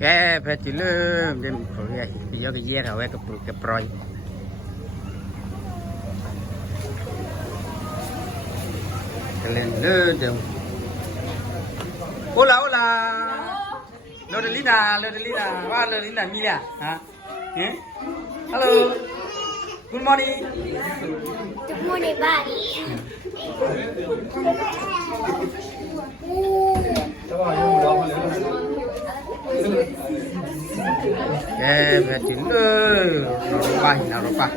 Cái phải chỉ lơm đến rồi bây giờ cái dê thảo cái proi cái lên lơ được. Hola hola. Lodelina wah Lodelina Milia hả? Hello. Good morning. Good morning, buddy. Cái phải chỉ lơ nào rồi pa.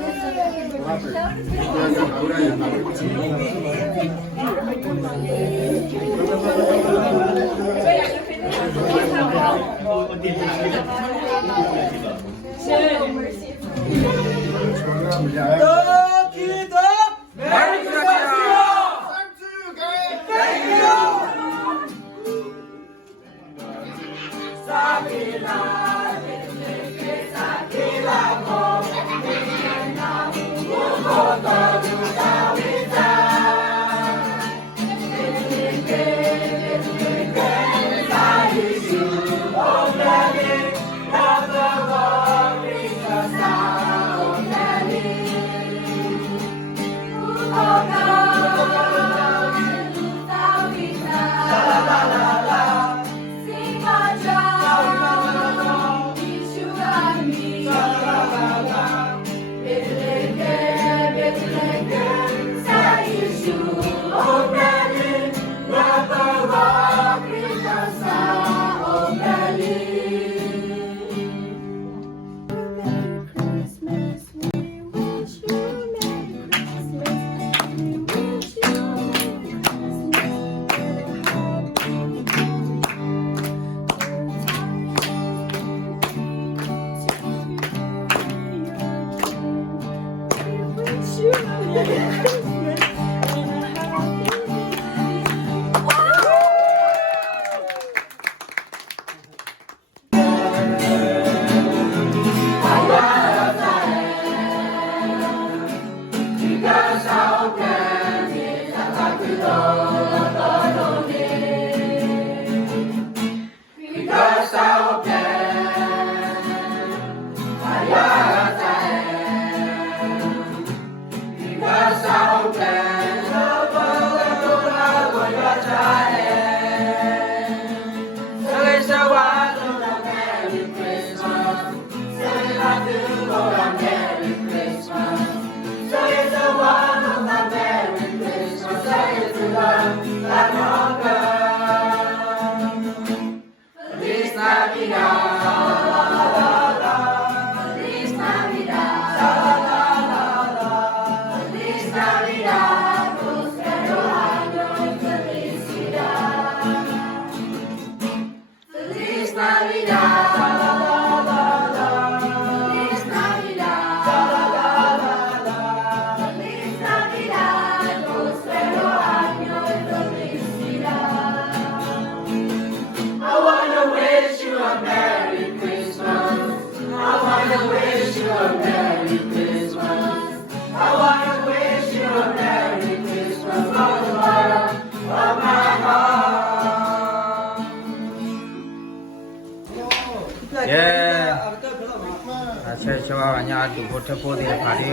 Saya coba banyak adu foto-foto di hari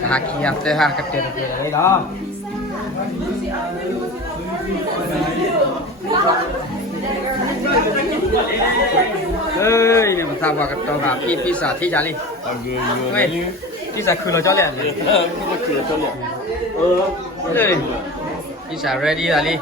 haki after hak ketir ketir dah. Ini masa buat ketor api pisah ti jali. Pisah kulo jali. Pisah ready jali.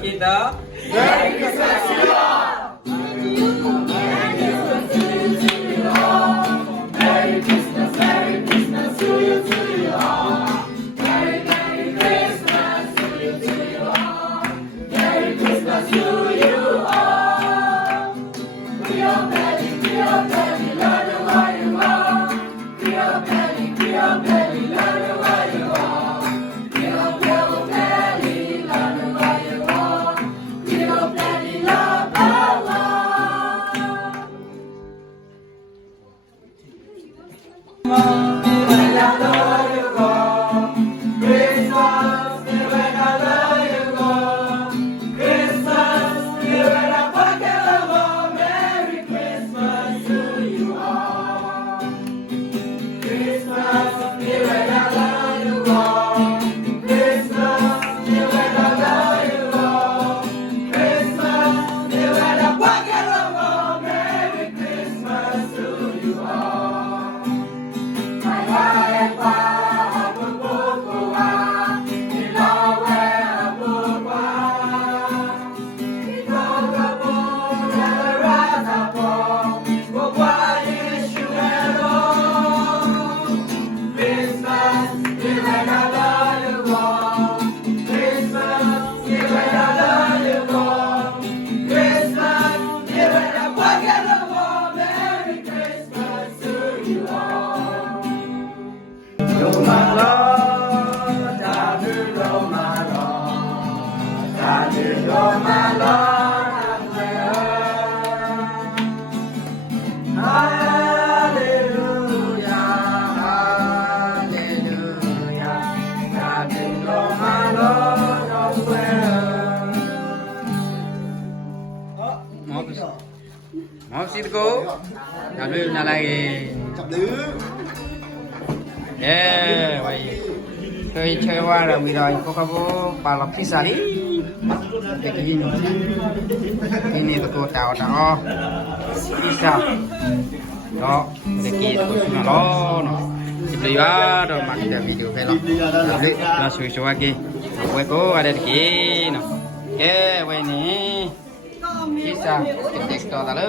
Kita Mau sih tu kau, nak beli nak lagi. Baik. Chơi qua rồi mình rồi có bà lọc pizza đi. Cái này tôi tao pizza. Đó, cái kia tôi xin nó. Jadi ya, dah makin dah video film. Jadi, lah susu lagi. Kue ko ada di sini. Kue ni. Pizza, tek tok tak le.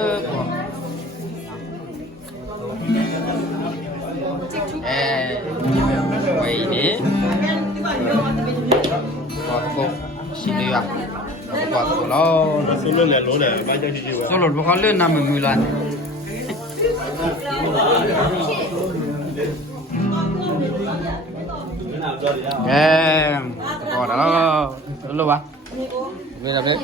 Kue ini. Kau sini ya. Kau solo. Solo ni lo dah, banyak jadi. Solo bukan le nama mulan. Có đó luôn à? Về làm đấy.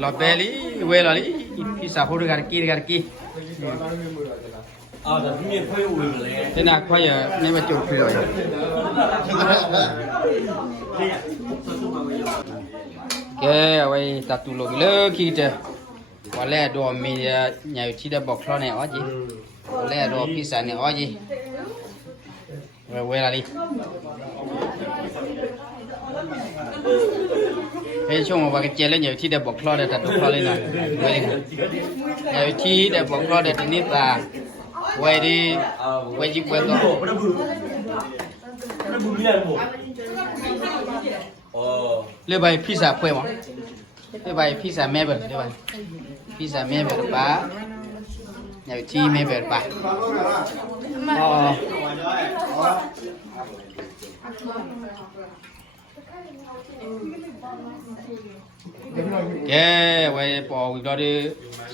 Lọt về đi, về là đi. Pizza phô được cái kia. Thế nào khoai giờ nên mà chụp rồi. Vậy tập tụ lộn lớn khi trời. Có lẽ đồ mình nhà chỉ đã bọc lo này ở gì, có lẽ đồ pizza này ở gì, rồi quay lại đi. Cái chung mà cái chén lên nhiều chỉ đã bọc lo để đặt đồ lo lên này, quay đi. Nhiều chỉ đã bọc lo để nít là quay đi, quay gì quay đó. 哦， လေဘိုင်ဖိစာဖွဲပါလေဘိုင်ဖိစာမဲပဲလေဘိုင်ဖိစာမဲပဲပါညကြီးမဲပဲပါအော်ကဲဝဲပေါ်ဝီတော့ဒီ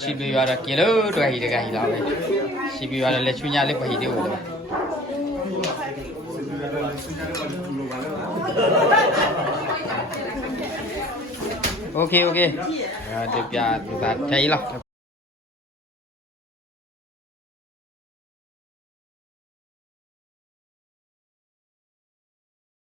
စီပီရတာကီလိုတွေ့ဟိတကဟိလာပဲစီပီရတာလက်ချွညာလေးပဟိတဲ့ဝဲโอเคโอเคเดี๋ยวจะถ่ายละ